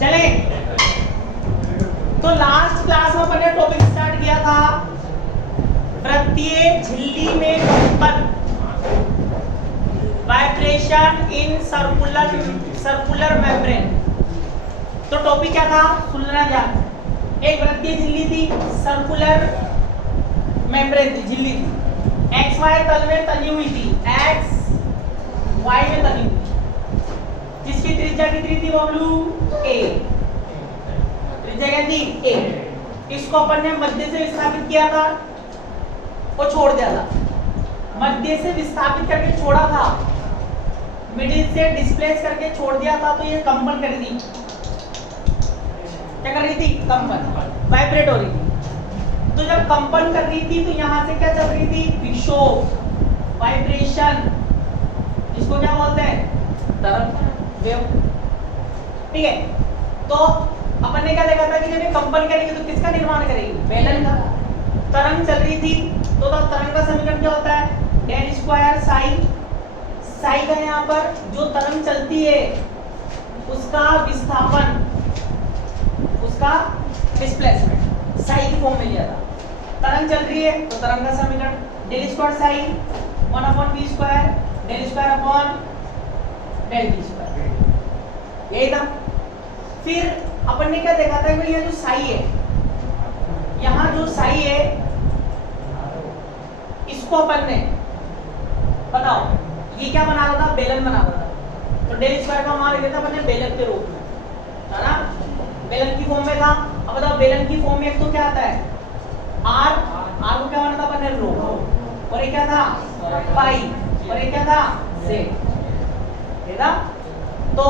चले। तो last class में अपने टॉपिक स्टार्ट किया था वृत्तीय झिल्ली में कंपन, वाइब्रेशन इन सर्कुलर मेम्ब्रेन। तो टॉपिक क्या था, सुनना ध्यान। एक वृत्तीय झिल्ली थी, सर्कुलर मेम्ब्रेन थी, झिल्ली थी, एक्स वाई तल में तली हुई थी, एक्स वाई में तली हुई, जिसकी त्रिज्या कितनी थी बबलू, ए। त्रिज्या क्या थी, ए। इसको अपन ने मध्य से विस्थापित किया था और छोड़ दिया था। मध्य से विस्थापित करके छोड़ा था, मिडिल से डिस्प्लेस करके छोड़ दिया था, तो ये कंपन कर दी। क्या कर रही थी, कंपन, वाइब्रेट हो रही थी। तो जब कंपन कर रही थी तो यहां से क्या चल रही थी, विक्षोभ, वाइब्रेशन, इसको क्या बोलते हैं, तरंग, वेव। ठीक है। तो अपन ने क्या देखा था कि जब ये कंपन करेगी तो किसका निर्माण करेगी, बेलन का। तरंग चल रही थी तो तरंग का समीकरण क्या होता है, डेल स्क्वायर साई। साई का यहाँ पर जो तरंग चलती है उसका विस्थापन, उसका डिस्प्लेसमेंट, साई की फॉर्म में लिया था। तरंग चल रही है तो तरंग का समीकरण del square psi 1/v square del square upon del v square, यही था। फिर अपन ने क्या देखा था कि ये जो साई है, यहाँ जो साई है, इसको अपन ने, बताओ ये क्या बना रहा था, बेलन बना रहा था। तो डेल स्क्वायर का मान लिया था अपन ने बेलन के रूप में, है ना, बेलन की फॉर्म में था। अब बताओ बेलन की फॉर्म में एक तो क्या आता है, आर, आर को क्या बना था अपन ने, रो, और ये क्या था, पाई, और ये क्या था, जेड, है ना। तो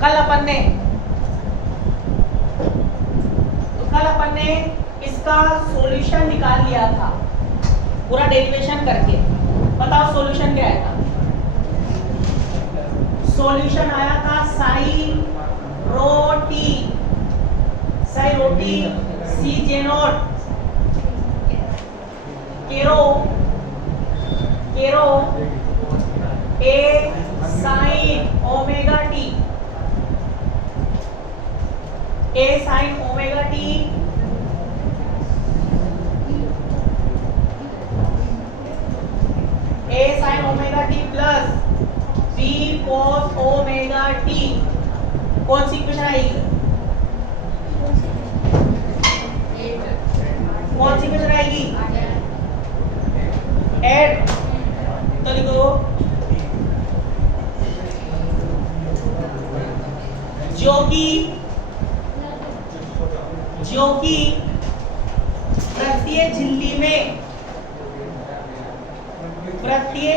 कल अपन ने इसका सॉल्यूशन निकाल लिया था पूरा डेरिवेशन करके। बताओ सॉल्यूशन क्या आया था, सॉल्यूशन आया था psi rho T, psi rho T C J naught केरो A sine omega T, A sine omega T A sine omega T plus B cos omega T. कौन सी इक्वेशन आएगी, कौन सी इक्वेशन आएगी, एड। तो लिखो जो कि वृत्तीय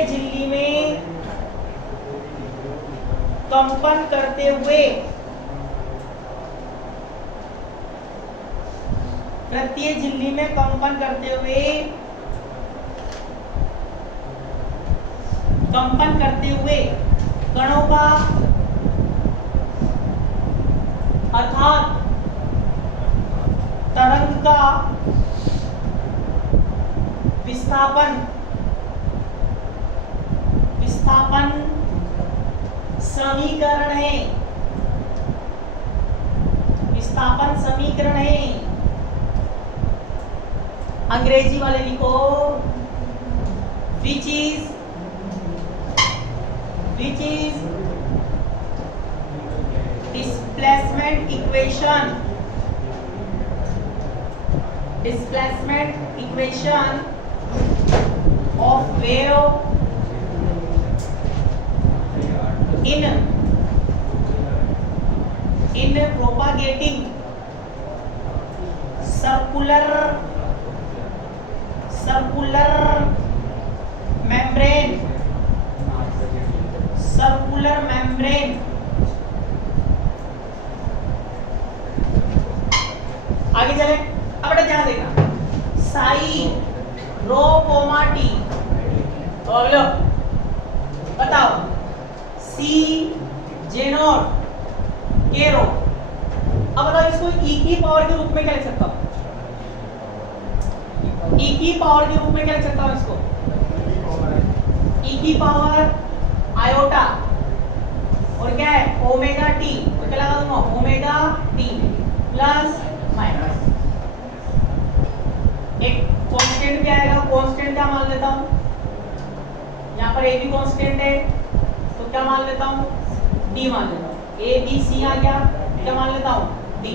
झिल्ली में कंपन करते हुए, वृत्तीय झिल्ली में कंपन करते हुए कणों का, अर्थात तरंग का विस्थापन समीकरण है, विस्थापन समीकरण है। अंग्रेजी वाले लिखो which is displacement equation of wave in propagating circular membrane, आगे चले। अब बेटा ध्यान देना, साई रो कोमा टी, तो अगला बताओ सी जे नॉट के रो। अब बताओ इसको ई की पावर के रूप में क्या लिख सकता हूँ, ई की पावर के रूप में क्या लिख सकता हूँ इसको, ई की पावर आयोटा, और टी, तो क्या लगा दूंगा ओमेगा टी प्लस माइनस एक कांस्टेंट भी आएगा, कांस्टेंट क्या मान लेता हूं, यहाँ पर ए भी कांस्टेंट है तो क्या मान लेता हूं डी मान लेता हूं, ए बी सी आ गया, क्या मान लेता हूं डी।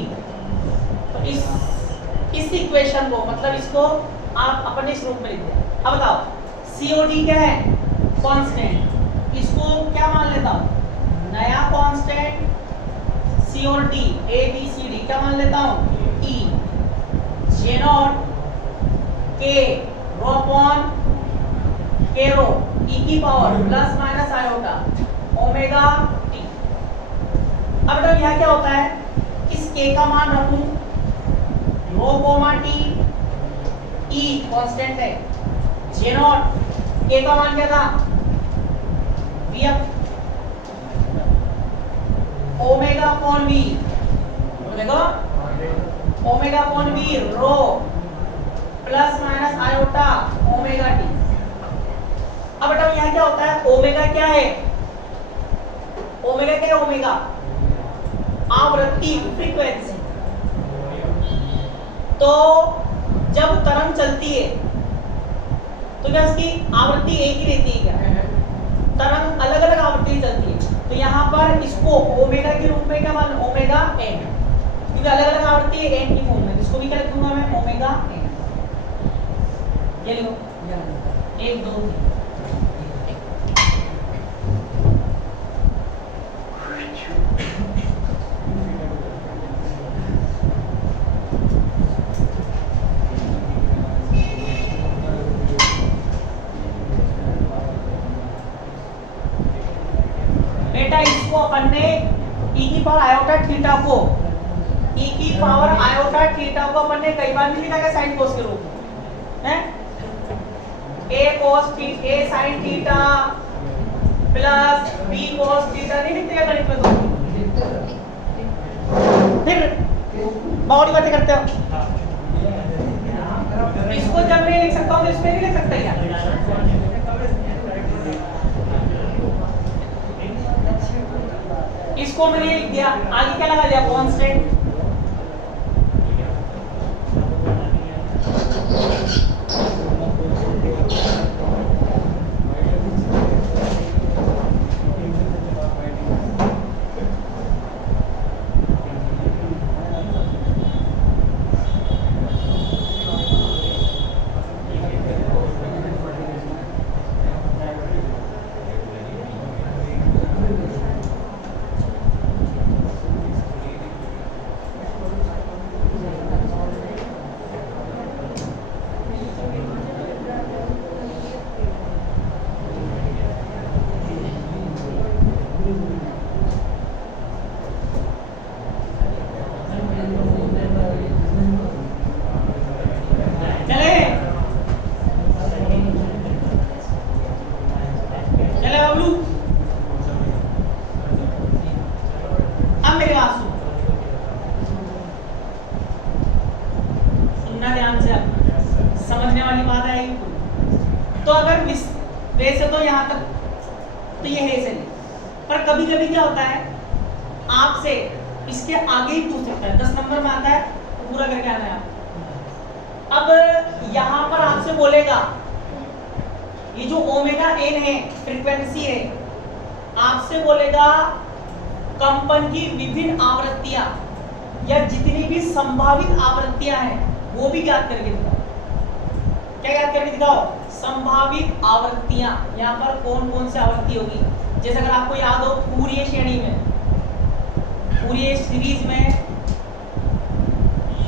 तो इस इक्वेशन को मतलब इसको आप अपने इस रूप में लिख दिया। अब बताओ COD क्या है कांस्टेंट, इसको क्या मान लेता हूं नया constant COD A B C D क्या मान लेता हूं E J naught K rho upon K rho E की power plus minus iota omega T। अब तो यहाँ क्या होता है इस K का मान रखूं rho comma T E constant है J नॉट K का मान क्या था V ओमेगा अपॉन V, देखो omega upon V rho plus minus iota omega T. अब बेटा यहाँ क्या होता है ओमेगा क्या है, ओमेगा क्या है, ओमेगा आवृत्ति फ्रीक्वेंसी। तो जब तरंग चलती है तो क्या उसकी आवृत्ति एक ही रहती है क्या, तरंग अलग अलग आवृत्ति चलती है। तो यहाँ पर इसको ओमेगा के रूप में क्या मान ओमेगा एन, क्योंकि अलग अलग आवृत्ति है एन की फॉर्म में, इसको भी क्या लिखूंगा मैं ओमेगा एन। ये लिखो 1 2 3। बेटा इसको अपन ने e की पावर आयोटा थीटा को e की पावर आयोटा थीटा को अपन ने कई बार भी लिखा है साइन कोस के रूप में, हैं a cos theta a sin theta plus b cos theta नहीं लिखते क्या गणित में, तो फिर बहुत बातें करते हो। इसको जब मैं लिख सकता हूं तो इसमें नहीं लिख सकता क्या, इसको मैंने लिख दिया, आगे क्या लगा दिया कांस्टेंट। तो अगर वैसे तो यहाँ तक तो ये है सही, पर कभी कभी क्या होता है आपसे इसके आगे ही पूछ सकता है, 10 नंबर में आता है तो पूरा करके आना है आप। अब यहाँ पर आपसे बोलेगा ये जो ओमेगा एन है फ्रीक्वेंसी है, आपसे बोलेगा कंपन की विभिन्न आवृत्तियां या जितनी भी संभावित आवृत्तियां हैं वो भी ज्ञात करके दिखाओ। क्या ज्ञात करके दिखाओ? संभावित आवृत्तियां। यहाँ पर कौन कौन सी आवृत्ति होगी? जैसे अगर आपको याद हो फूरिये श्रेणी में, फूरिये सीरीज में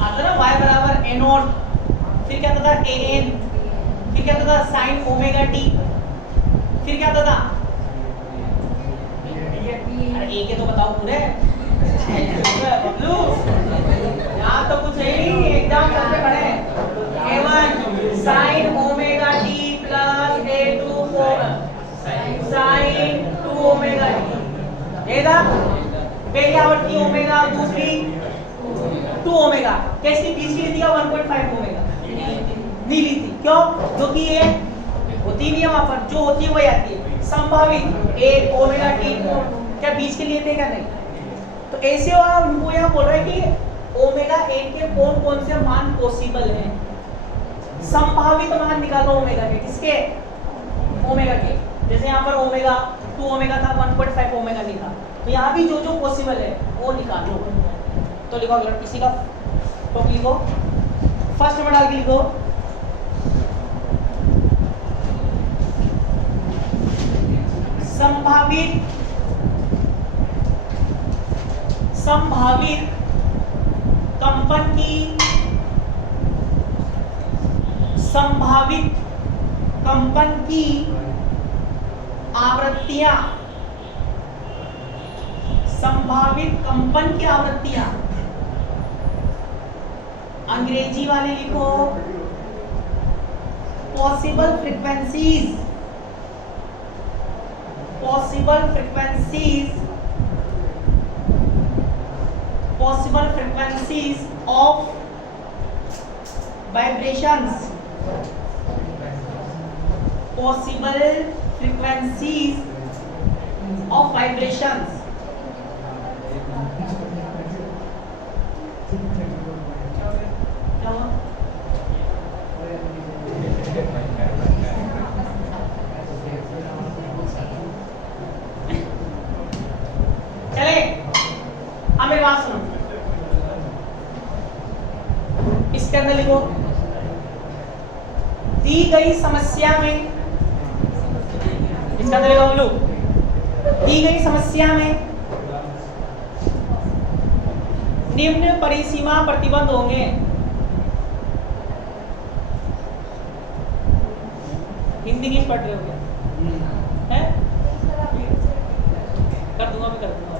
आता ना y बराबर a नॉट, फिर क्या था a n, फिर क्या था साइन ओमेगा t, फिर क्या था अरे एक तो बताओ पूरे बबलू, यहाँ तो कुछ है ही नहीं, एग्जाम चलते खड़े। a1 sine omega t plus a2 sine 2 omega t, देखा पहली आवृत्ति ओमेगा, दूसरी 2 ओमेगा। कैसी तीसरी ली थी 1.5 ओमेगा नहीं ली थी, क्यों? क्योंकि ये होती नहीं है वहां पर, जो होती है वही आती है। संभावित एक ओमेगा टी क्या बीच के लिए थे क्या? नहीं, तो ऐसे हमको यहाँ बोल रहा है कि ओमेगा ए के कौन कौन से मान पॉसिबल हैं, संभावित मान निकालो ओमेगा के। किसके? ओमेगा के। जैसे यहाँ पर ओमेगा 2 ओमेगा था, 1.5 ओमेगा लिखा, तो यहाँ भी जो जो पॉसिबल है वो निकालो। तो लिखो अगर किसी का तो लिखो, फर्स्ट में डाल के लिखो संभावित कंपन की आवृत्तियां, संभावित कंपन की आवृत्तियां, अंग्रेजी वाले लिखो possible frequencies of vibrations, possible frequencies of vibrations। क्या हुआ? चले, अब मेरी बात सुनो, इसके अंदर लिखो दी गई समस्या में, इसके अंदर लिखो हम लोग दी गई समस्या में निम्न परिसीमा प्रतिबंध होंगे। हिंदी इंग्लिश पढ़ रहे हो क्या? हैं? कर दूंगा, मैं कर दूंगा।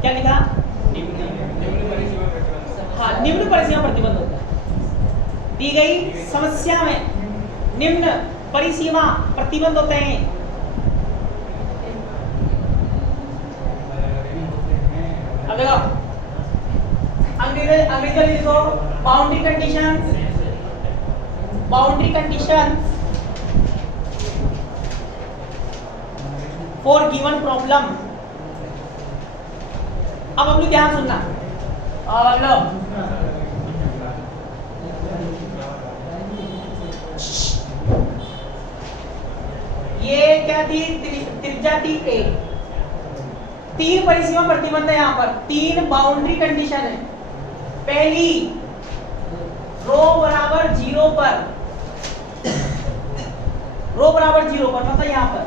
क्या लिखा? हाँ, निम्न परिसीमा प्रतिबंध होता है। दी गई समस्या में निम्न परिसीमा प्रतिबंध होते हैं। अब देखो अंग्रेजी लिखो boundary condition for given problem. अब हम लोग ध्यान सुनना, अब लोग ये क्या थी? त्रिज्या थी ए। 3 परिसीमा प्रतिबंध है, यहाँ पर 3 बाउंड्री कंडीशन है। पहली रो बराबर 0 पर, मतलब यहाँ पर।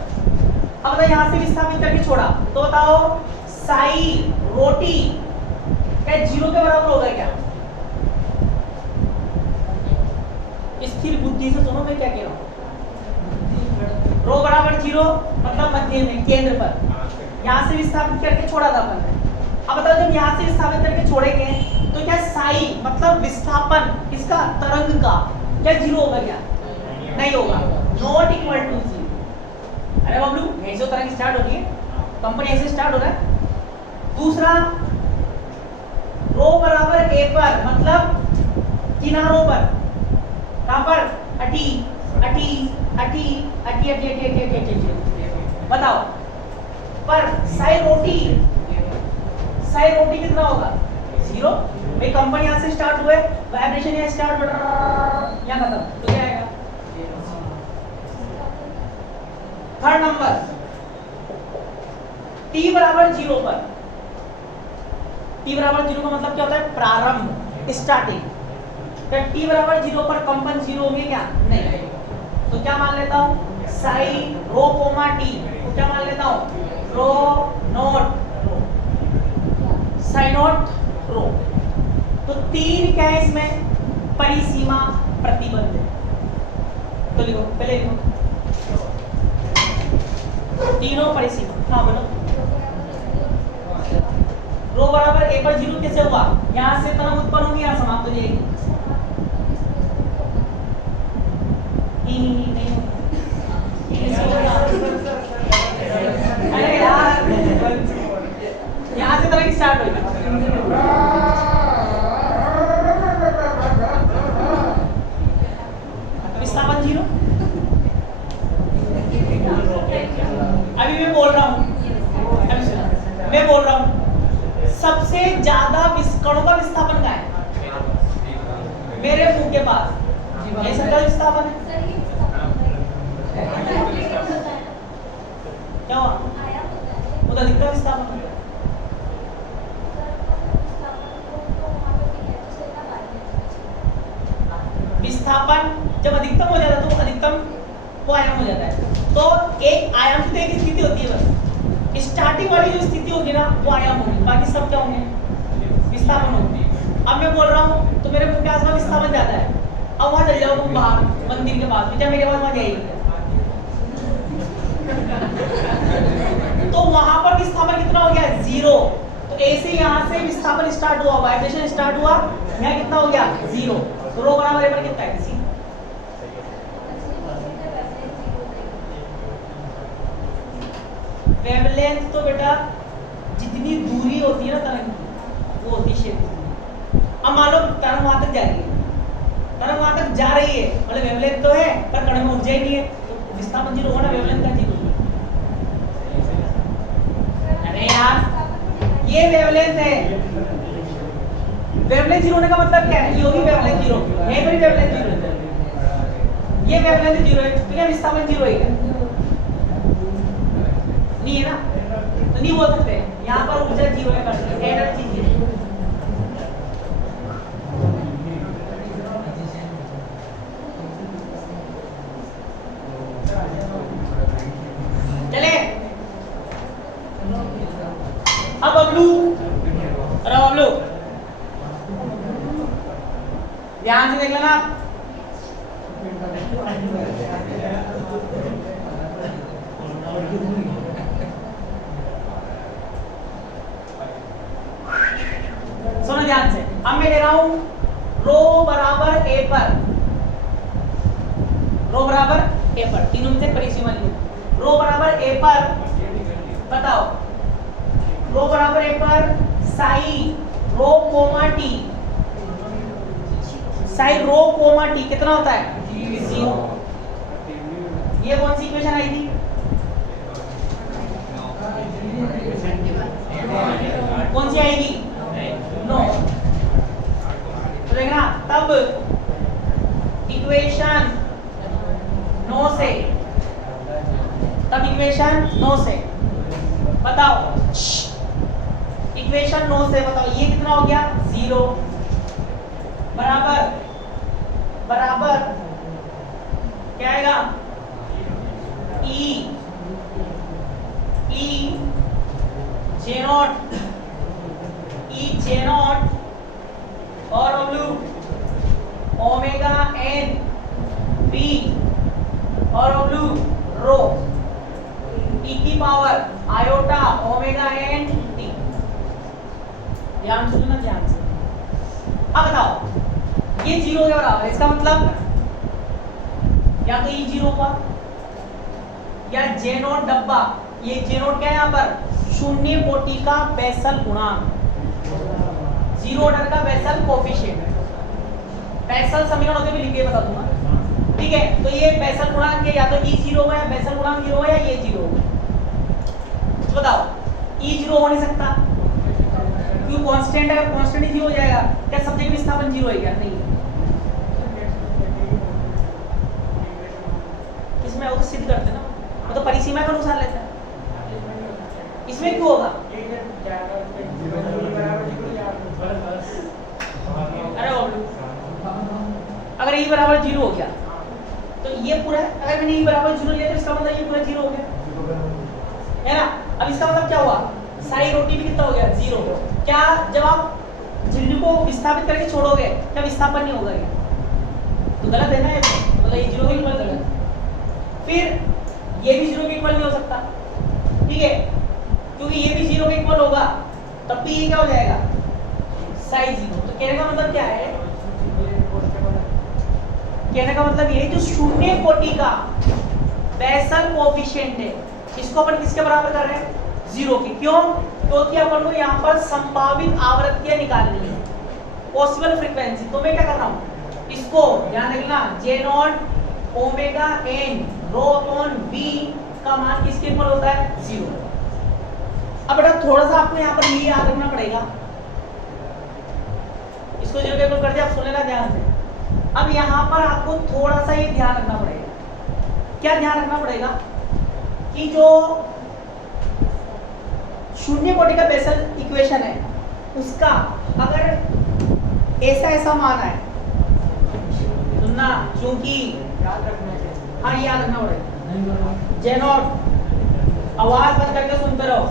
अब बताओ यहाँ से विस्थापित करके छोड़ा तो बताओ साई रोटी क्या 0 के बराबर होगा क्या? स्थिर बुद्धि से सुनो मैं क्या कह रहा हूँ। रो बराबर 0 मतलब मध्य में, केंद्र पर। यहाँ से विस्थापित करके छोड़ा था अपन ने। अब बताओ जब यहाँ से विस्थापित करके छोड़ेंगे तो क्या साई मतलब विस्थापन इसका तरंग का क्या 0 होगा क्या? नहीं होगा, नॉट इक्वल टू 0। अरे बबलू ऐसे तरंग स्टार्ट होती है, कंपनी ऐसे स्टार्ट हो रहा है। दूसरा रो बराबर a पर मतलब किनारों पर, कहां पर? अटी। बताओ पर साई रोटी कितना होगा? 0। भाई कंपनी यहाँ से स्टार्ट हुए, वाइब्रेशन यहाँ स्टार्ट हो यहाँ खत्म, तो क्या आएगा? थर्ड नंबर t बराबर 0 पर, t बराबर 0 का मतलब क्या होता है? प्रारंभ, स्टार्टिंग। तो t बराबर 0 पर कंपन 0 होंगे क्या? नहीं। तो क्या मान लेता हूँ? साई रो कोमा टी, तो क्या मान लेता हूँ? रो नॉट साई नॉट रो। तो 3 क्या है इसमें? परिसीमा प्रतिबंध है। तो लिखो, पहले लिखो तीनों परिसीमा। हाँ बोलो। रो बराबर a पर 0 कैसे हुआ? यहाँ से तरंग उत्पन्न होगी, यहाँ समाप्त हो जाएगी। नहीं अरे यार यहाँ से तरंग स्टार्ट होगी। विस्थापन 0। अभी मैं बोल रहा हूँ, मैं बोल रहा हूँ सबसे ज्यादा कणों का विस्थापन कहाँ है? मेरे मुंह के पास, ये सबका विस्थापन है। क्या हुआ? वो तो अधिकतम विस्थापन है। विस्थापन जब अधिकतम हो जाता है तो अधिकतम वो आयाम हो जाता है। तो एक आयाम की एक स्थिति होती है, बस स्टार्टिंग वाली जो स्थिति होगी ना वो आयाम होगी, बाकी सब क्या होंगे? विस्थापन होगी। अब मैं बोल रहा हूँ तो मेरे मुंह के आसपास विस्थापन ज्यादा है। अब वहां चल जाओ तुम बाहर मंदिर के पास, बेटा मेरे पास वहां जाइए, तो वहां पर विस्थापन कितना हो गया? 0। तो ऐसे यहाँ से विस्थापन स्टार्ट हुआ, वाइब्रेशन स्टार्ट हुआ, यहाँ कितना हो गया? 0। तो रो बराबर ए पर कितना है? सी। वेवलेंथ तो बेटा जितनी दूरी होती है ना तरंग की वो होती है क्षेत्र। अब मान लो तरंग वहां तक जा रही है, तरंग वहां तक जा रही है, मतलब वेवलेंथ तो है पर कण में ऊर्जा ही नहीं है, तो विस्थापन 0 होगा ना, वेवलेंथ का 0। अरे यार ये वेवलेंथ है, वेवलेंथ 0 होने का मतलब क्या है? ये होगी वेवलेंथ 0, यहीं पर वेवलेंथ 0 है, ये वेवलेंथ 0 है, तो क्या विस्थापन 0 है? नहीं है ना, तो नहीं बोल सकते यहाँ पर ऊर्जा 0 है, एनर्जी 0। चले अब बबलू, अरे बबलू ध्यान से देख लेना। सुनो ध्यान से, अब मैं ले रहा हूं रो बराबर ए पर, रो बराबर ए पर, तीनों में से परिसीमा लिखो। रो बराबर ए पर बताओ, रो बराबर ए पर साई रो कोमा टी, साई रो कोमा टी कितना होता है? 0। ये कौन सी इक्वेशन आई थी? कौन सी आएगी? नो। तो देखना तब इक्वेशन 9 से, तब इक्वेशन 9 से बताओ, इक्वेशन 9 से बताओ ये कितना हो गया? 0 बराबर बराबर क्या आएगा? E J naught, E J naught और ब्लू ओमेगा एन बी और ब्लू रो ई की power iota omega n t. ध्यान से सुनना, ध्यान से। अब बताओ ये 0 के बराबर है, इसका मतलब या तो ई 0 हुआ या जे नॉट डब्बा, ये जे नॉट क्या है यहाँ पर? शून्य कोटि का बेसल गुणांक, 0 ऑर्डर का बेसल कोफिशिएंट, बेसल समीकरण होते भी लिख के बता दूंगा, ठीक है? तो ये बेसल गुणांक है, या तो ई 0 होगा या बेसल गुणांक 0 होगा या ये 0 होगा। तो बताओ ई 0 हो नहीं सकता क्यों? कांस्टेंट है, कांस्टेंट ही 0 हो जाएगा। क्या सब जगह विस्थापन 0 है क्या? नहीं है। इसमें वो तो सिद्ध करते ना, वो तो परिसीमा के अनुसार लेता है, इसमें क्यों होगा? अरे अगर ई बराबर 0 हो गया तो ये पूरा, अगर मैंने ई बराबर 0 लिया तो इसका मतलब ये पूरा 0 हो गया, है ना? अब इसका मतलब क्या हुआ? साई रोटी भी कितना हो गया? 0। क्या जब आप झिल्ली को विस्थापित करके छोड़ोगे क्या विस्थापन नहीं होगा क्या? तो गलत है ना ये, मतलब ये 0 के इक्वल गलत। फिर ये भी 0 के इक्वल नहीं हो सकता, ठीक है? क्योंकि ये भी 0 के इक्वल होगा तब भी ये क्या हो जाएगा? साई 0। तो कहने का मतलब क्या है? कहने का मतलब ये जो शून्य कोटि का बेसल कोएफिशिएंट है इसको अपन किसके बराबर कर रहे हैं? 0 की। क्यों? क्योंकि अपन को यहाँ पर संभावित आवृत्तियां निकालनी है, पॉसिबल फ्रीक्वेंसी। तो मैं क्या कर रहा हूँ, इसको ध्यान रखना, J naught omega N rho upon B का मान किसके इक्वल होता है? 0। अब बेटा थोड़ा सा आपको यहाँ पर ये याद रखना पड़ेगा, इसको 0 के इक्वल कर दिया, आप सुनेगा ध्यान से। अब यहाँ पर आपको थोड़ा सा ये ध्यान रखना पड़ेगा, क्या ध्यान रखना पड़ेगा कि जो शून्य कोटि का बेसल इक्वेशन है उसका अगर ऐसा मान है, सुनना, क्योंकि याद रखना चाहिए, हाँ याद रखना पड़ेगा, जे नॉट, आवाज बंद करके सुनते रहो,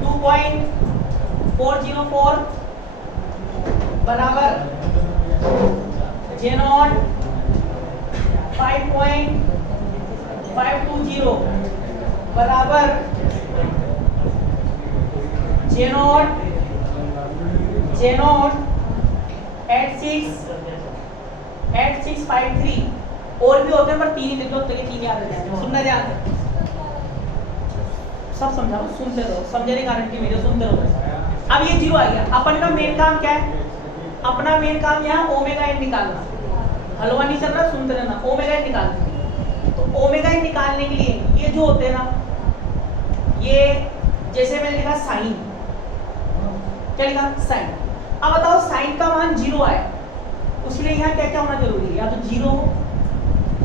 2.404 बराबर जे नॉट 5.520 बराबर जे नॉट 8653 और भी होते हैं पर 3 ही लिख लो तो ये 3 याद रह जाएंगे। सुनना ध्यान से, सब समझाओ, सुनते रहो, समझने कारण की वीडियो सुनते रहो। अब ये 0 आ गया, अपन का मेन काम क्या है? अपना मेन काम यहाँ ओमेगा एन निकालना, हलवा नहीं चल रहा, सुनते रहना, ओमेगा एन निकालना। तो ओमेगा एन निकालने के लिए ये जो होते हैं ना, ये जैसे मैंने लिखा साइन, क्या लिखा? साइन। अब बताओ साइन का मान 0 आए, उसके लिए यहाँ क्या क्या होना जरूरी है? या तो 0 हो,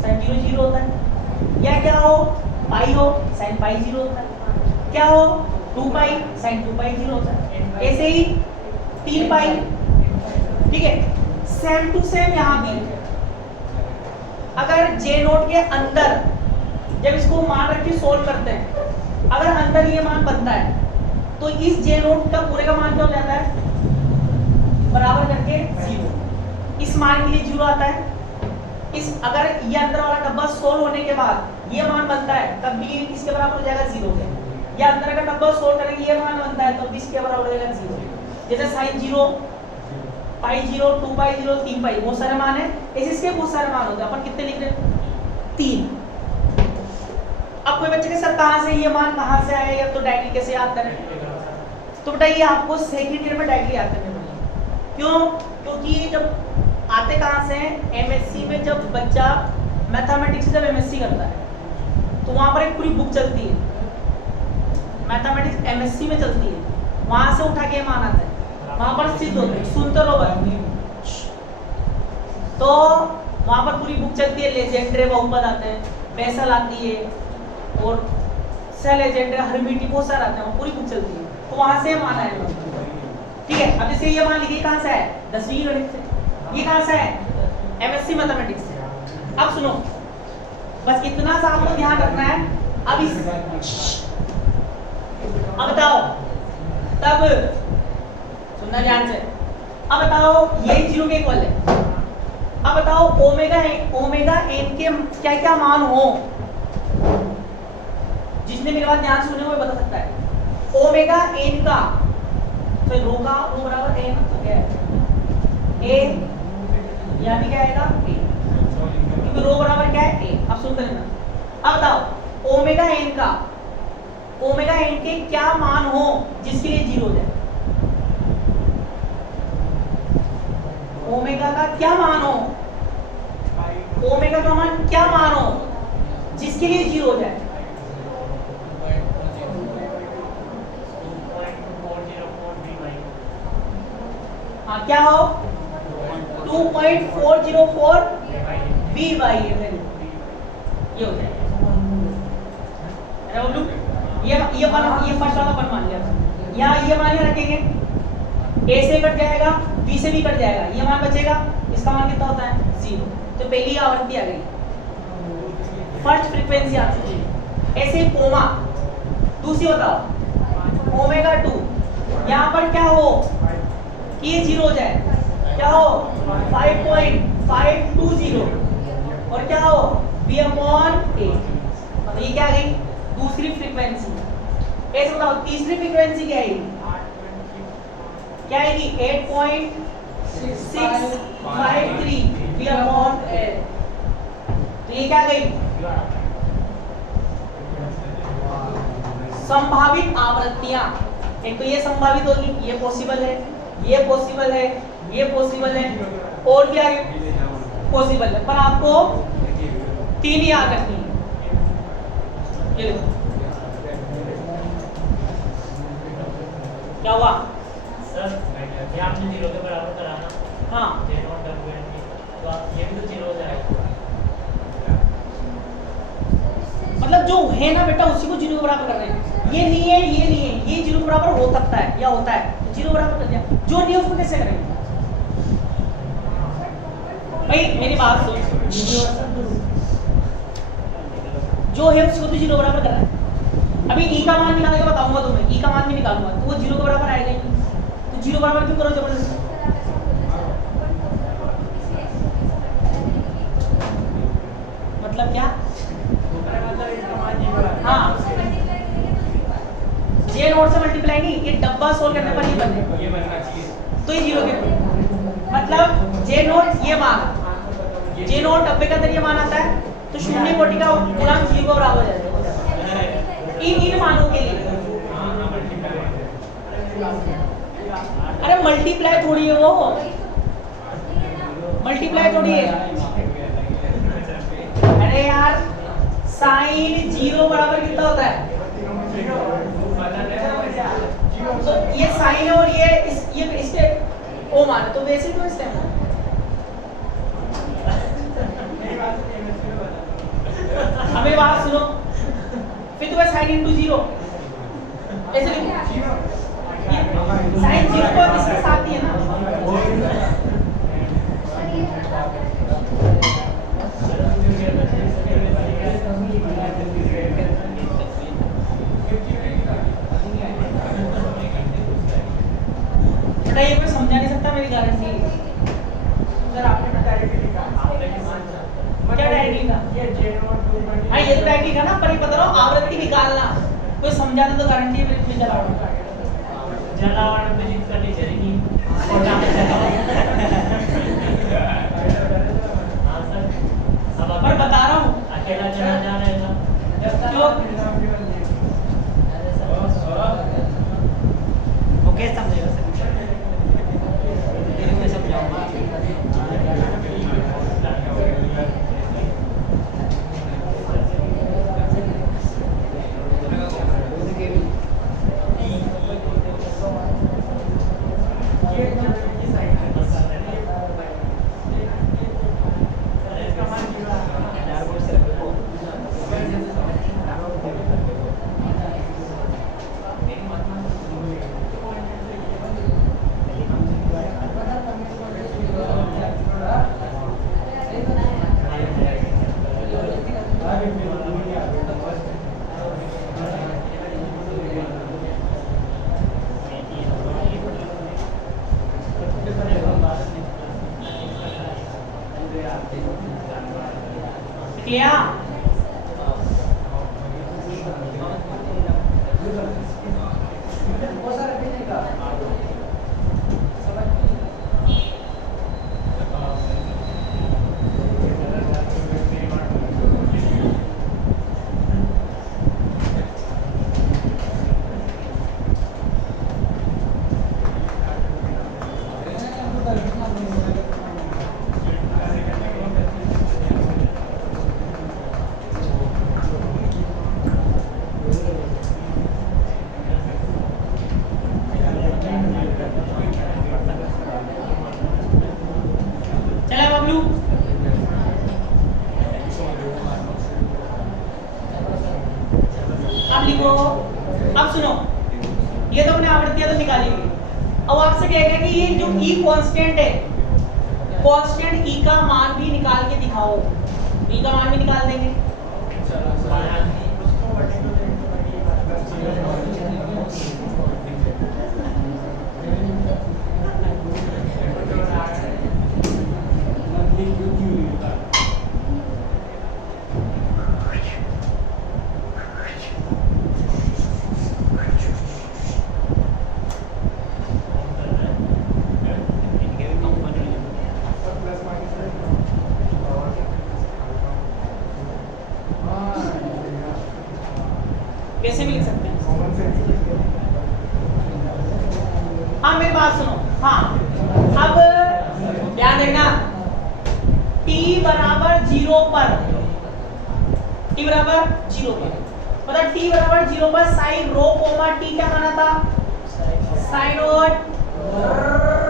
साइन 0 होता है, या क्या हो, पाई हो, साइन पाई 0 होता है, क्या हो, 2 पाई, साइन 2 पाई 0 होता है, ऐसे ही 3 पाई, ठीक है। सेम टू सेम यहाँ भी, अगर जे नोट के अंदर जब इसको मान रख के सोल्व करते हैं, अगर अंदर ये मान बनता है तो इस जे नोट का पूरे का मान क्या हो जाता है? बराबर करके 0। इस मान के लिए 0 आता है। इस अगर ये अंदर वाला डब्बा सोल्व होने के बाद ये मान बनता है, तब भी इसके बराबर हो जाएगा 0 के। या अंदर का डब्बा सोल्व करेंगे, ये मान बनता है, तब भी इसके बराबर हो जाएगा 0। जैसे साइन 0, पाई 0, 2 पाई 0, 3 पाई, बहुत सारे मान है, इसके बहुत सारे मान होते हैं। अपन कितने लिख रहे हैं? 3। अब कोई बच्चे के सर कहां से ये मान कहां से आए, या तो डायरेक्टली कैसे याद करें? तो बेटा ये आपको सेकंड ईयर में डायरेक्टली याद करने पड़ेगा। क्यों? क्योंकि जब आते कहां से हैं? एमएससी में जब बच्चा मैथमेटिक्स से जब एमएससी करता है तो वहां पर एक पूरी बुक चलती है, मैथमेटिक्स एमएससी में चलती है, वहां से उठा के मान आता है, वहां पर सिद्ध होते हैं, सुनते रहो भाई। तो वहां पर पूरी बुक चलती है, लेजेंड्रे बहुपद आते हैं, बेसल आती है और सेल लेजेंड्रे, हर्मिटी, बहुत सारे आते हैं, पूरी बुक चलती है, तो वहां से मान आए। ठीक है, अब जैसे ये मान लीजिए कहां से है? 10वीं गणित से। ये कहां से है? एमएससी मैथमेटिक्स से। अब सुनो, बस इतना सा आपको ध्यान रखना है। अब बताओ, तब सुनना ध्यान से। अब बताओ ये 0 के इक्वल है। अब बताओ ओमेगा एन के क्या क्या मान हो, जिसने मेरे बात ध्यान सुने हुए बता सकता है। ओमेगा एन का तो रो बराबर एन तो क्या है? ए, यहाँ भी क्या आएगा? ए, क्योंकि रो बराबर क्या है? ए। अब सुनते रहना। अब बताओ ओमेगा एन के क्या मान हो जिसके लिए 0 हो जाए? ओमेगा का क्या मान हो? ओमेगा का मान क्या मान हो जिसके लिए 0 हो जाए? हाँ, क्या हो? 2.404 V बाई ये हो जाए। ये फर्स्ट वाला अपन मान लिया था। यहाँ ये मान ही रखेंगे, A से कट जाएगा, B से भी कट जाएगा, ये मान बचेगा, इसका मान कितना होता है? 0। तो पहली आवृत्ति आ गई, फर्स्ट फ्रीक्वेंसी आ चुकी है। ऐसे कोमा दूसरी बताओ, ओमेगा 2, यहाँ पर क्या हो कि ये 0 हो जाए, क्या हो? 5.520 और क्या हो? V/8। तो ये क्या आ गई? दूसरी फ्रीक्वेंसी। ऐसे बताओ तीसरी फ्रीक्वेंसी क्या आएगी? क्या आएगी? 8.653 V/8। तो ये क्या गई? संभावित आवृत्तियां। एक तो ये संभावित होगी, ये पॉसिबल है, ये पॉसिबल है, ये पॉसिबल है, और क्या पॉसिबल है, पर आपको 3 ही याद रखनी है। क्या हुआ सर ये आपने 0 के बराबर करा ना, हाँ J not W N P, तो ये भी तो 0 हो जाएगा। मतलब जो है ना बेटा उसी को 0 के बराबर कर रहे हैं, ये नहीं है ये नहीं है, ये 0 के बराबर हो सकता है या होता है, तो 0 बराबर कर दिया, जो नहीं है उसको कैसे करेंगे भाई मेरी बात सुन, जो है उसको तो 0 बराबर कर रहा है। अभी ई का मान निकालने का बताऊंगा तुम्हें, ई का मान भी निकालूंगा तो वो 0 के बराबर आएगा ही, तो 0 बराबर क्यों करो जबरदस्ती, मतलब क्या हाँ जे नोट से मल्टीप्लाई नहीं, ये डब्बा सोल्व करने पर ये बने, ये बनना चाहिए तो ये 0 के मतलब जे नोट ये मान, जे नोट डब्बे के अंदर ये मान आता है तो शून्य कोटि का गुणांक 0 के बराबर हो जाता है इन मानों के लिए। अरे मल्टीप्लाई थोड़ी है वो, मल्टीप्लाई थोड़ी है, अरे यार साइन 0 बराबर कितना होता है, तो ये साइन है और ये इसके ओ मान है, तो वैसे तो इससे हमें बात सुनो, फिर तुम्हें साइन इंटू 0 ऐसे लिखो, साइन 0 को इसके साथ ही है ना, बेटा ये कोई समझा नहीं सकता मेरी गारंटी, सर आपने डायरेक्टली लिखा, क्या डायरेक्टली लिखा, हाँ ये तो डायरेक्टली लिखा ना, पर ये बता रहा हूँ आवृत्ति निकालना, कोई समझा दे तो गारंटी है फिर जलावरण में जीत करनी चाहिए। हाँ सर, अब पर बता रहा हूँ अकेला चला जा रहेगा क्यों, ओके समझेगा सर, मैं समझाऊंगा लिया अब लिखो, अब सुनो, ये तो अपने आवृत्तियां तो निकाली, अब आपसे कहेगा कि ये जो ई कांस्टेंट है, कांस्टेंट ई का मान भी निकाल के दिखाओ, ई का मान भी निकाल देंगे, कैसे भी लिख सकते हैं। हाँ मेरी बात सुनो, हाँ अब ध्यान देना, t बराबर 0 पर, t बराबर 0 पर, मतलब t बराबर 0 पर साइन रो कोमा t क्या माना था, साइन नॉट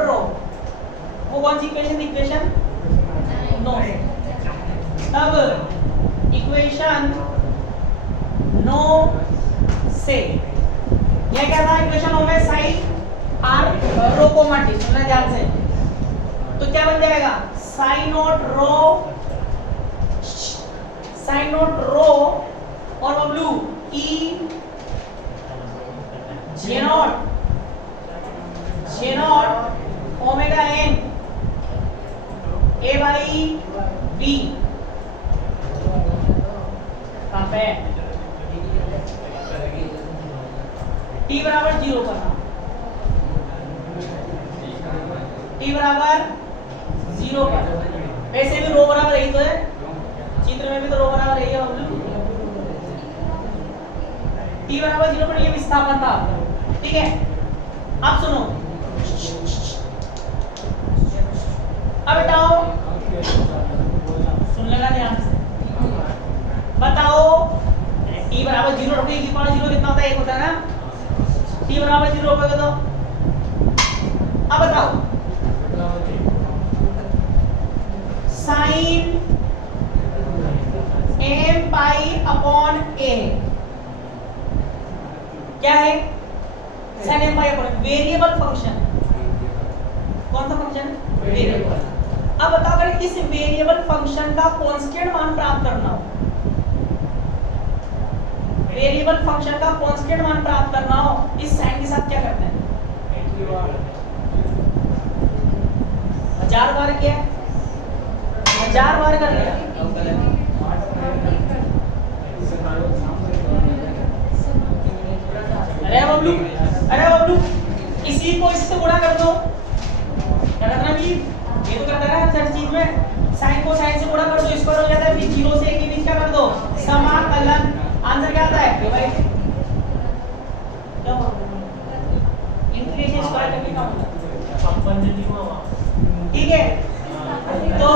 रो, वो कौन सी इक्वेशन नो, तब इक्वेशन नो से यह क्या था, इक्वेशन नो में साइन आर रो को माटी, सुनना ध्यान से, तो क्या बन जाएगा साइन नॉट रो और बब्लू E J naught omega N A by B, कहां पे t बराबर 0 करना, t बराबर 0 पर, वैसे भी रो बराबर यही तो है, चित्र में भी तो रो बराबर यही है, t बराबर 0 पर ये विस्थापन था, ठीक है। अब सुनो, अब बताओ, सुन लेना ध्यान से, बताओ t बराबर 0 रखोगे, e की पावर 0 कितना होता है, 1 होता है ना, t बराबर 0 रखोगे तो अब बताओ sine m pi upon a क्या है, sine m pi upon variable function, कौन सा फंक्शन, वेरिएबल। अब बताओ अगर इस वेरिएबल फंक्शन का कांस्टेंट मान प्राप्त करना हो, वेरिएबल फंक्शन का कांस्टेंट मान प्राप्त करना हो, इस साइन के साथ क्या करना है, 1000 बार किया, 1000 बार कर लिया, अरे बबलू इसी को इससे गुणा कर दो, क्या करना भी, ये तो करता है हर चीज में, साइन को साइन से गुणा कर दो, स्क्वायर हो जाता है, फिर 0 से 1 के बीच क्या कर दो, समाकलन, आंसर क्या आता है भाई, क्या इंटीग्रेशन स्क्वायर करके क्या होता है, ठीक है। तो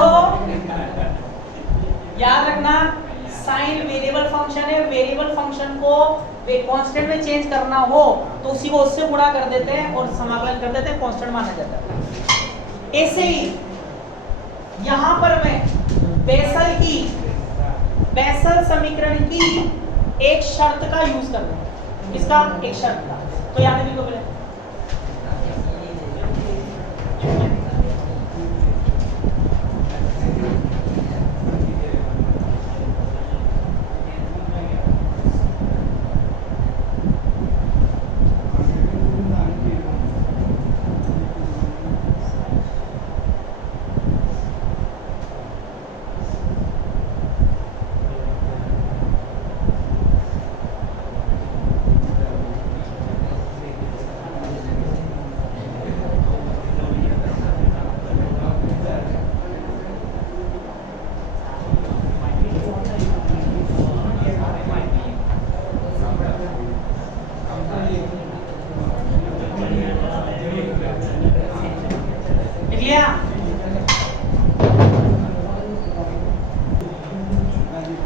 याद रखना साइन वेरिएबल फंक्शन है, वेरिएबल फंक्शन को कांस्टेंट में चेंज करना हो तो उसी को उससे गुणा कर देते हैं और समाकलन कर देते हैं, कांस्टेंट माना जाता है। ऐसे ही यहां पर मैं बेसल समीकरण की एक शर्त का यूज कर रहा हूं, इसका एक शर्त का, तो याद है को पहले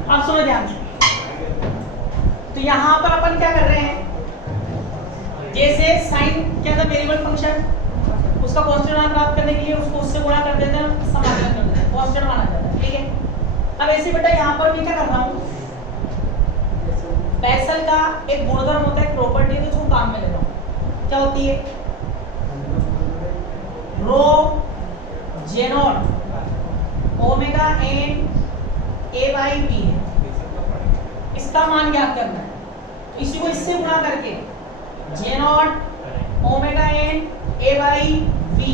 अब सुनो ध्यान से, तो यहां पर अपन क्या कर रहे हैं, जैसे साइन क्या था वेरिएबल फंक्शन, उसका कांस्टेंट मान प्राप्त करने के लिए उसको उससे गुणा कर देते हैं, समाकलन कर देते हैं, कांस्टेंट माना जाता है, ठीक है। अब ऐसे बेटा यहां पर मैं क्या कर रहा हूं, बेसल का एक गुणधर्म होता है, प्रॉपर्टी है, जिसको काम में ले रहा हूं, क्या होती है, rho J naught omega N A by B है, इसका मान ज्ञात करना है, इसी को इससे गुणा करके J naught omega N A by B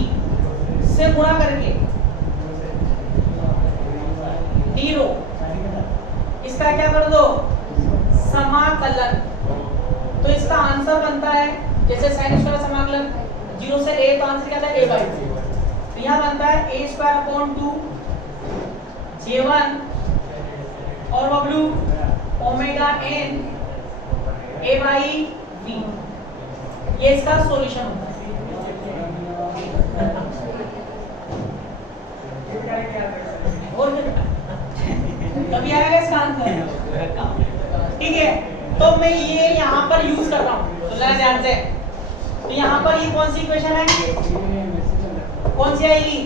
से गुणा करके डी रो, इसका क्या कर दो, समाकलन, तो इसका आंसर बनता है जैसे साइन स्क्वायर समाकलन 0 से a, तो आंसर क्या था a बाई 2, तो यहां बनता है a स्क्वायर अपॉन 2 j1 और Bablu omega n a by b, ये इसका सॉल्यूशन होता है। और कभी आएगा इसका आंसर, ठीक है। तो मैं ये यहाँ पर यूज कर रहा हूँ, तो जरा ध्यान से, तो यहाँ पर ये कौन सी इक्वेशन है, कौन सी आएगी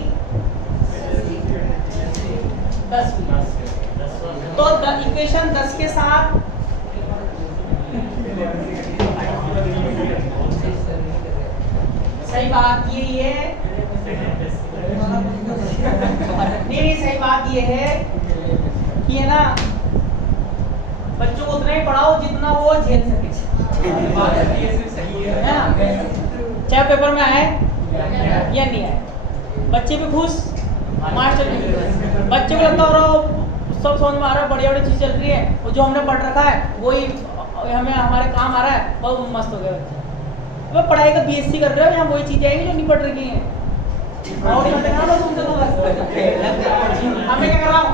10। तो इक्वेशन 10 के साथ सही बात ये है नहीं, सही बात ये है कि है ना बच्चों को उतना ही पढ़ाओ जितना वो झेल सके, है ना? चाहे पेपर में आए या नहीं आए, बच्चे भी खुश, मास्टर भी खुश। बच्चे को लगता हो रहा सब समझ में आ रहा है, बढ़िया बढ़िया चीज चल रही है, और जो हमने पढ़ रखा है वही हमें हमारे काम आ रहा है, बहुत मस्त हो गया बच्चे। वो पढ़ाई का बीएससी कर रहे हो, यहाँ वही चीजें आएंगी जो नहीं पढ़ रही है। और तुमसे तो हमें क्या कर रहा हूँ,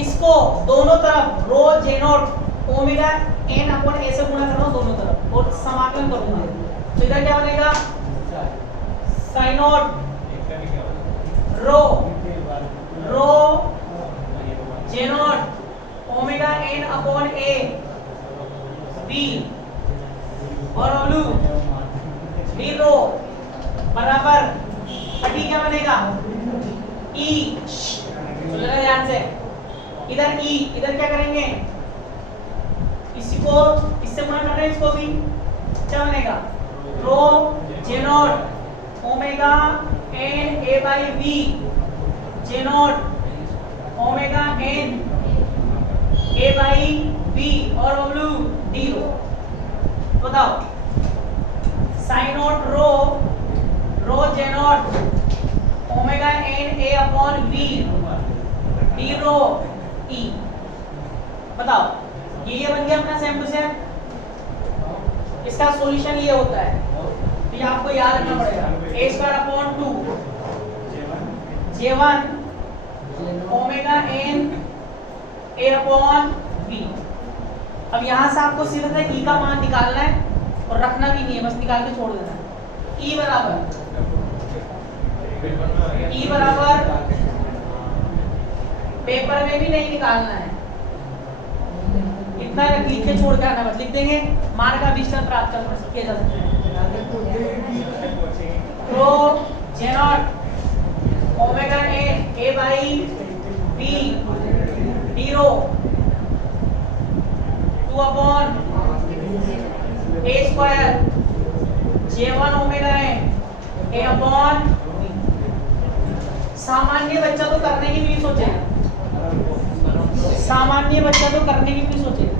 इसको दोनों तरफ रो J naught omega N upon ए से गुणा कर रहा हूँ दोनों तरफ और समाकलन करूंगा। तो इधर क्या बनेगा sine naught rho J naught omega N upon a b और ब्लू बी रो बराबर अभी क्या बनेगा ई। सुन लेना ध्यान से, इधर ई, इधर क्या करेंगे इसी को इससे गुणा कर रहे हैं, इसको भी क्या बनेगा rho J naught omega N A by B J naught omega N A by B और ब्लू डी रो। बताओ sine naught rho J naught omega N A upon B D rho E. बताओ ये बन गया अपना सेम टू सेम। इसका solution ये होता है, तो ये आपको याद रखना पड़ेगा a square upon 2 j1 omega n a upon b। अब यहाँ से आपको सिर्फ e का मान निकालना है और रखना भी नहीं है, बस निकाल के छोड़ देना है। e बराबर पेपर में भी नहीं निकालना है, इतना लिख के छोड़ के आना, बस लिख देंगे मान का विस्तार प्राप्त किया जा सकता है। Rho J naught omega N A by B D rho 2 upon A square J1 omega N A upon. सामान्य बच्चा तो करने की भी सोचेगा, सामान्य बच्चा तो करने की भी सोचेगा।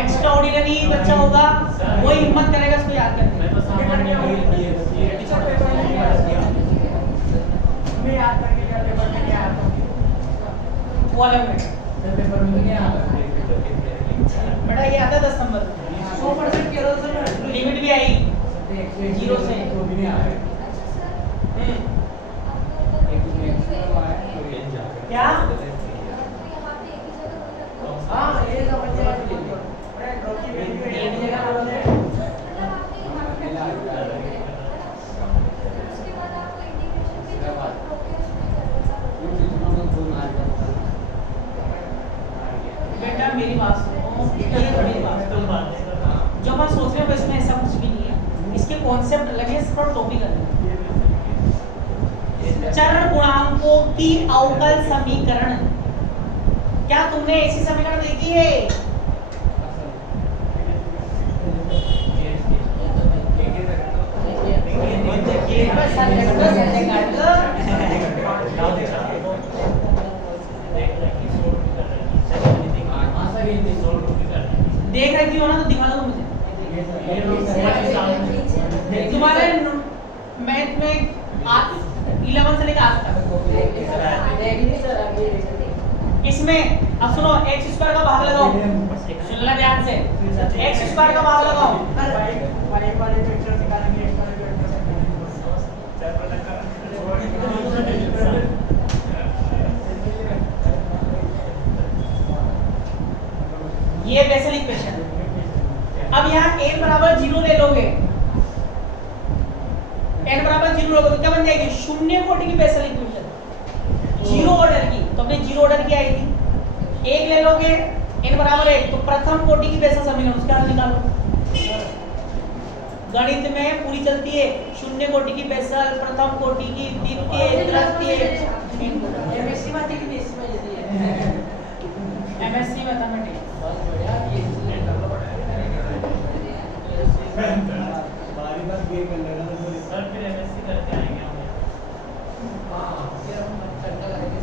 एक्स्ट्राऑर्डिनरी बच्चा होगा वही हिम्मत करेगा इसको याद करने की। बेटा ये आता है 10 नंबर 100% लिमिट भी आई 0 से। क्या हाँ ये समझ बेटा मेरी बात सुनो, मेरी बात जो हम सोच रहे हैं इसमें ऐसा कुछ भी नहीं है, इसके कॉन्सेप्ट अलग है, इस पर टॉपिक अलग है। चर गुणांकों की अवकल समीकरण, क्या तुमने ऐसी समीकरण देखी है? देख रही हो ना तो दिखा दो मुझे। तुम्हारे मैथ में 11 से लेकर आज तक इसमें अब सुनो x स्क्वायर का भाग लगाओ, सुनना ध्यान से, x स्क्वायर का भाग लगाओ। ये बेसिक इक्वेशन। अब यहाँ n बराबर 0 ले लोगे, n बराबर 0 होगा तो क्या बन जाएगी? शून्य कोटि की बेसल इक्वेशन, जीरो ऑर्डर की। तो अपने जीरो ऑर्डर की आएगी, एक ले लोगे n बराबर 1 तो प्रथम कोटि की बेसल समीकरण उसका हल निकालो। गणित में पूरी चलती है, शून्य कोटि की बेसल, प्रथम कोटि की, द्वितीय, तृतीय। एमएससी में थी कि बीएससी में यदि है एमएससी मैथमेटिक्स। बहुत बढ़िया ये बारी बार गेम कर लेना तो सर फिर एमएससी करके आएंगे हम। हां फिर हम चर्चा करेंगे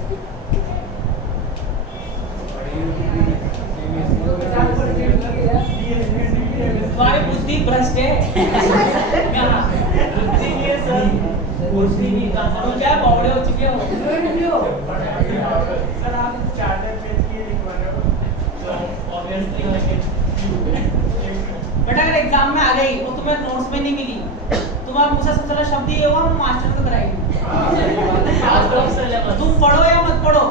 तुम्हारी बुद्धि भ्रष्ट है। बुद्धि ये सर, बुद्धि भी तुम कहाँ क्या बावड़े हो चुके हो? सर आप चार्टर पेज की लिखवा रहे हो ऑब्वियसली होंगे। बेटा अगर एग्जाम में आ गई और तुम्हें नोट्स में नहीं मिली, तुम्हारा मुझसे सबसे पहला शब्द ये होगा, हम मास्टर को कराएंगे। तुम पढ़ो या मत पढ़ो,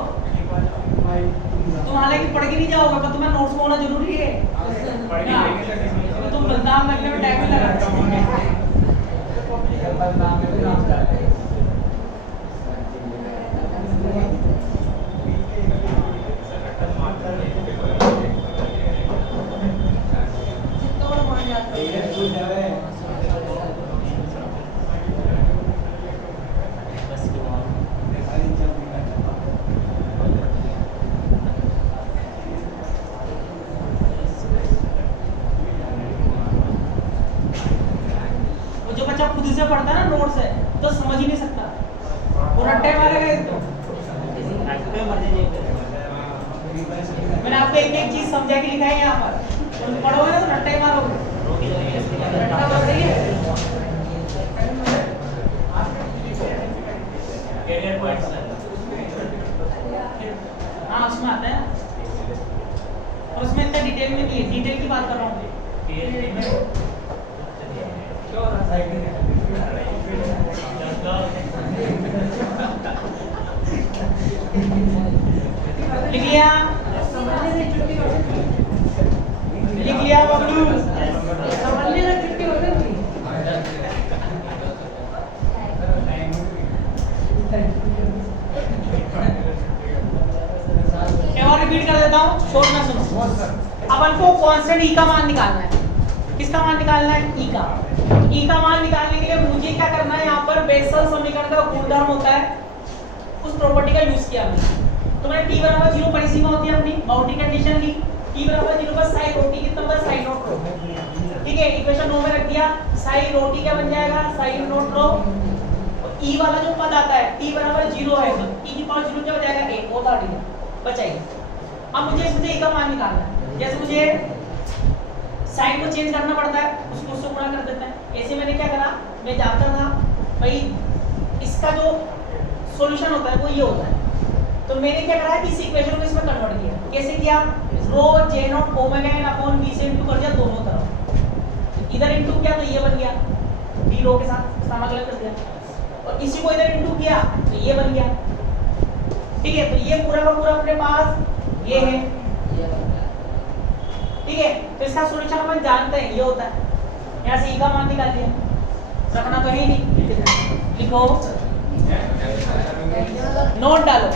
तुम हालांकि पढ़ के नहीं जाओगे पर तुम्हें नोट्स में होना जरूरी है। तो तुम बदनाम करने में टाइम नहीं लगा। वो जो बच्चा खुद से पढ़ता है ना नोट्स है तो समझ ही नहीं सकता, वो रट्टे मारेगा इसको। मैंने आपको एक एक चीज समझा के लिखा है यहाँ पर, तुम पढ़ोगे ना तो रट्टे मारोगे। रट्टा मार रही है। कैरियर पॉइंट्स है। हाँ उसमें आता है और उसमें इतना डिटेल में नहीं है, डिटेल की बात कर रहा हूँ। पीएचडी में लिख लिया, लिख लिया बबलू। समझने में छुट्टी हो गई और रिपीट कर देता हूँ, शोर ना सुनो। अपन को कांस्टेंट ई का मान निकालना है। किसका मान निकालना है? ई का। ई का मान निकालने के लिए मुझे क्या करना है? यहाँ पर बेसल समीकरण का गुणधर्म होता है, उस प्रॉपर्टी का यूज किया हमने। तो मैंने t बराबर 0 पर सीमा होती है अपनी बाउंड्री कंडीशन ली, t बराबर 0 पर साइन रो, t कितना होता है? साइन नोट रो। ठीक है, इक्वेशन 9 में रख दिया, साइन रो t क्या बन जाएगा? साइन नोट रो। और e वाला जो पद आता है t बराबर 0 है तो e की पावर 0 क्या हो जाएगा? 1 वो था बचाइए। अब मुझे इसमें e का मान निकालना है। जैसे मुझे साइन को चेंज करना पड़ता है, उसको उससे गुणा कर देते हैं। ऐसे मैंने क्या करा, मैं जानता था भाई इसका जो सॉल्यूशन होता है वो ये होता है, तो मैंने क्या करा कि इस इक्वेशन को इसमें कन्वर्ट किया। कैसे किया? Rho J naught omega N upon v से इनटू कर दिया दोनों तरफ, इधर इनटू किया तो ये बन गया, b रो के साथ समाकलन कर दिया, और इसी को इधर इनटू किया तो ये बन गया। ठीक है, तो ये पूरा का पूरा अपने पास ये है। ठीक है, तो इसका सॉल्यूशन अपन जानते हैं ये होता है। यहाँ से ई का मान निकाल दिया, रखना तो है ही नहीं, लिखो नोट डालो।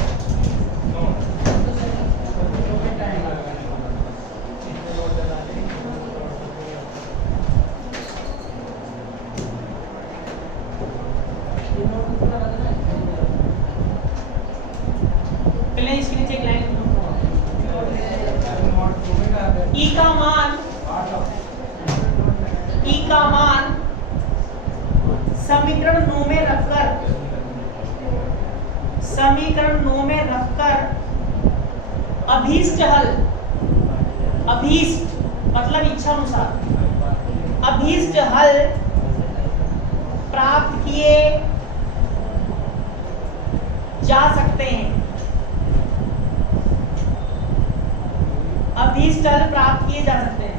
पहले इसके नीचे एक लाइन ई का मान समीकरण 9 में रखकर अभीष्ट हल, अभीष्ट मतलब इच्छा अनुसार अभीष्ट हल प्राप्त किए जा सकते हैं। अभीष्ट हल प्राप्त किए जा सकते हैं।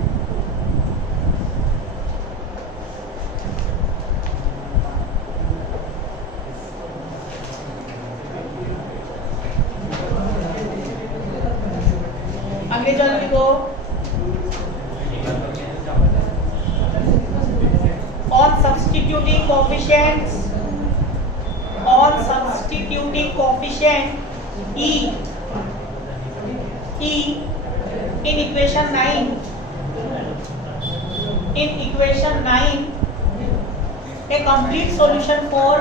अगले जल को on substituting coefficients asymptotic coefficient E in equation 9 a complete solution for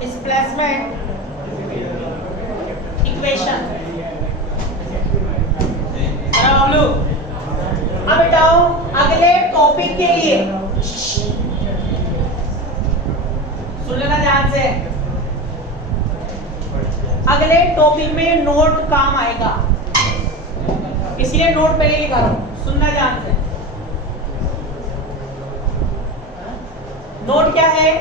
displacement equation। Bablu अब बताओ अगले टॉपिक के लिए सुन लेना ध्यान से, अगले टॉपिक में नोट काम आएगा, इसलिए नोट पहले लिखा रहा हूं, सुनना ध्यान से। नोट क्या है,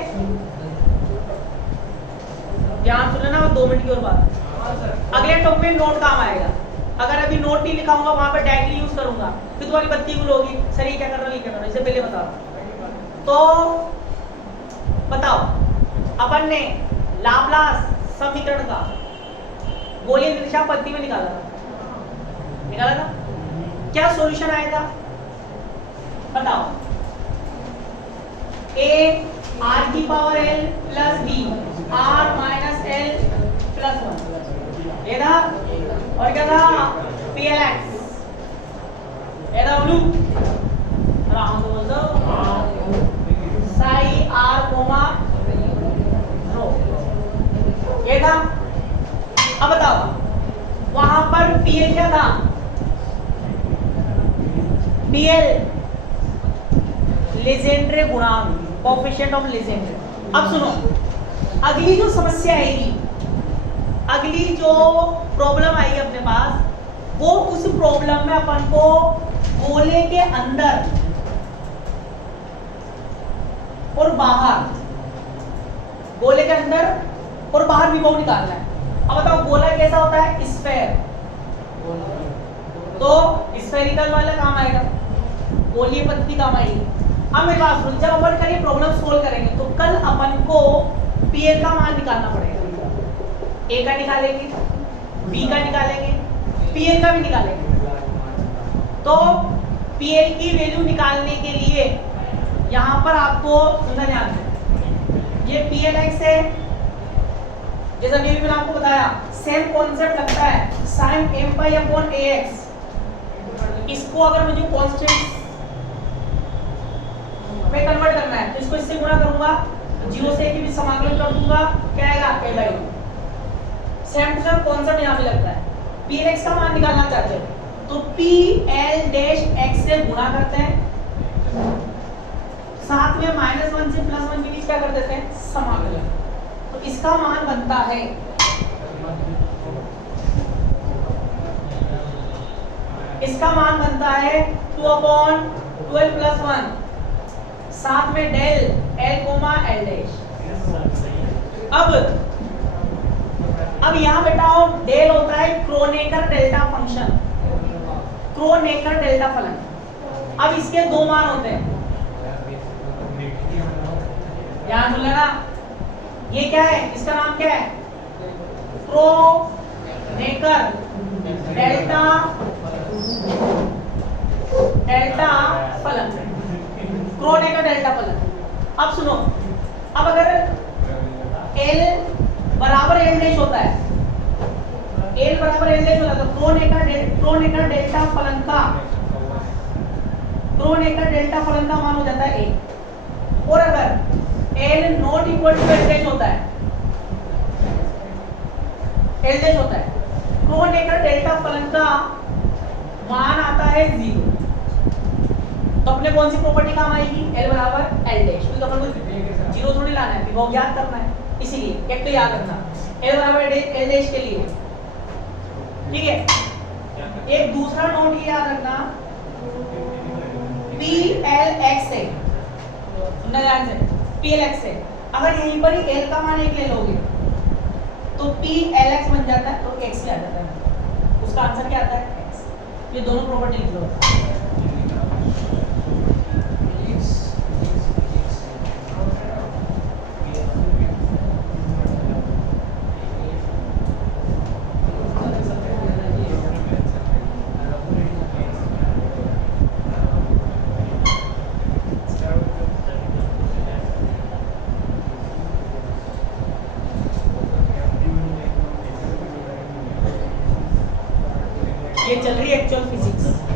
ध्यान सुन लेना, 2 मिनट की और बात। अगले टॉपिक में नोट काम आएगा, अगर अभी नोट नहीं लिखा होगा वहां पर डायरेक्टली यूज करूंगा, फिर तुम्हारी बत्ती गुल होगी, सर ये क्या कर रहा हूं, ये क्या कर रहा हूं, इससे पहले बता। तो बताओ, अपन ने लाप्लास समीकरण का गोलीय निर्देशांक पद्धति में निकाला था, क्या सॉल्यूशन आएगा बताओ। a r की power l plus b r minus l plus 1 ये था, और क्या था plx ये था ब्लू राउंड बोल दो साई r कोमा रो ये था। अब बताओ वहां पर pl क्या था, pl लेजेंड्रे गुणांक, कोएफिशिएंट ऑफ लेजेंड्रे। अब सुनो, अगली जो समस्या आएगी, अगली जो प्रॉब्लम आएगी अपने पास, वो उस प्रॉब्लम में अपन को गोले के अंदर और बाहर, गोले के अंदर और बाहर विभव निकालना है। अब बताओ गोला कैसा होता है, स्फेयर, तो स्फेरिकल वाला काम आएगा, गोलीय पद्धति काम आएगी। अब मेरे पास जब अपन कल ये प्रॉब्लम सोल्व करेंगे तो कल अपन को पीएल का मान निकालना पड़ेगा, ए का निकालेंगे, बी का निकालेंगे, पीएल का भी निकालेंगे। तो पीएल की वैल्यू निकालने के लिए यहाँ पर आपको सुनना ध्यान है, ये पीएलएक्स है, जैसा अभी मैंने आपको बताया सेम कॉन्सेप्ट लगता है sin m pi upon ax। इसको अगर मुझे कांस्टेंट में कन्वर्ट करना है तो इसको इससे गुणा करूंगा, 0 से a के बीच समाकलन कर दूंगा, क्या आएगा a/2। Same to same concept यहां पे लगता है। px का मान निकालना चाहते हो तो pl-x से गुणा करते हैं, साथ में -1 से +1 के बीच क्या कर देते हैं, समाकलन। तो इसका मान बनता है (2/12 + 1) साथ में डेल l, l डैश। अब यहां बेटाओ डेल होता है Kronecker delta function, Kronecker delta फलन। अब इसके 2 मान होते हैं, ध्यान सुन लेना, ये क्या है, इसका नाम क्या है, क्रोनेकर डेल्टा फलन, क्रोनेकर डेल्टा फलन। अब सुनो, अब अगर L बराबर L डैश होता है, L बराबर L डैश होता है तो क्रोनेकर डेल्टा फलन का मान हो जाता है 1। और अगर L not equal to L dash होता है, क्रोनेकर डेल्टा फलन का मान आता है 0। तो अपने कौन सी प्रॉपर्टी काम आएगी, L बराबर L डैश, क्योंकि अपन को 0 थोड़ी लाना है, विभव ज्ञात करना है, इसीलिए एक तो याद रखना L बराबर L डैश के लिए, ठीक है। एक दूसरा नोट ये याद रखना, PLX है, सुनना ध्यान से, PLX है, अगर यहीं पर ही L का मान 1 ले लोगे तो PLX बन जाता है, तो X ले आ जाता है, उसका आंसर क्या आता है, X। ये दोनों प्रॉपर्टी लिख लो। ये चल रही है एक्चुअल फिजिक्स।